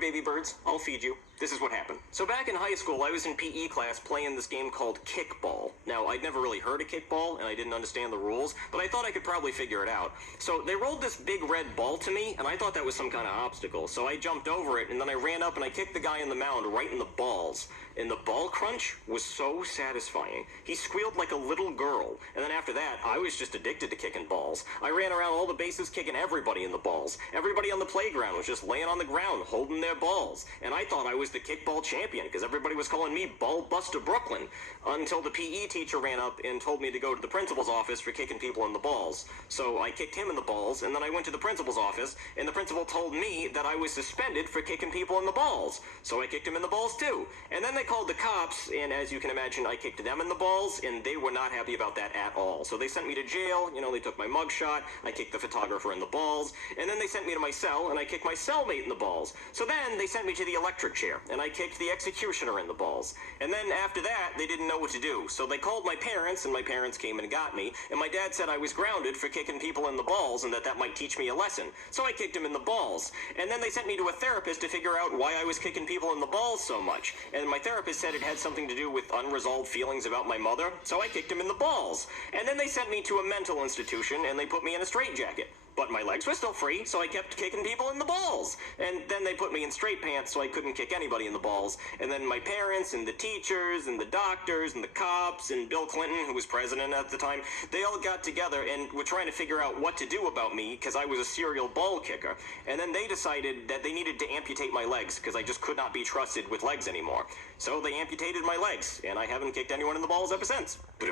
baby birds. I'll feed you. This is what happened. So back in high school, I was in PE class playing this game called kickball. Now, I'd never really heard of kickball, and I didn't understand the rules, but I thought I could probably figure it out. So they rolled this big red ball to me, and I thought that was some kind of obstacle. So I jumped over it, and then I ran up and I kicked the guy in the mound right in the balls. And the ball crunch was so satisfying. He squealed like a little girl. And then after that, I was just addicted to kicking balls. I ran around all the bases kicking everybody in the balls. Everybody on the playground was just laying on the ground holding their balls. And I thought I was the kickball champion because everybody was calling me Ball Buster Brooklyn. Until the PE teacher ran up and told me to go to the principal's office for kicking people in the balls. So I kicked him in the balls, and then I went to the principal's office, and the principal told me that I was suspended for kicking people in the balls. So I kicked him in the balls too. And then they called the cops, and as you can imagine, I kicked them in the balls, and they were not happy about that at all. So they sent me to jail. You know, they took my mugshot. I kicked the photographer in the balls, and then they sent me to my cell, and I kicked my cellmate in the balls. So then they sent me to the electric chair, and I kicked the executioner in the balls. And then after that, they didn't know what to do. So they called my parents, and my parents came and got me, and my dad said I was grounded for kicking people in the balls, and that might teach me a lesson. So I kicked him in the balls. And then they sent me to a therapist to figure out why I was kicking people in the balls so much. And my therapist said it had something to do with unresolved feelings about my mother, so I kicked him in the balls. And then they sent me to a mental institution, and they put me in a straitjacket. But my legs were still free, so I kept kicking people in the balls. And then they put me in straight pants, so I couldn't kick anybody in the balls. And then my parents and the teachers and the doctors and the cops and Bill Clinton, who was president at the time, they all got together and were trying to figure out what to do about me because I was a serial ball kicker. And then they decided that they needed to amputate my legs because I just could not be trusted with legs anymore. So they amputated my legs, and I haven't kicked anyone in the balls ever since. But if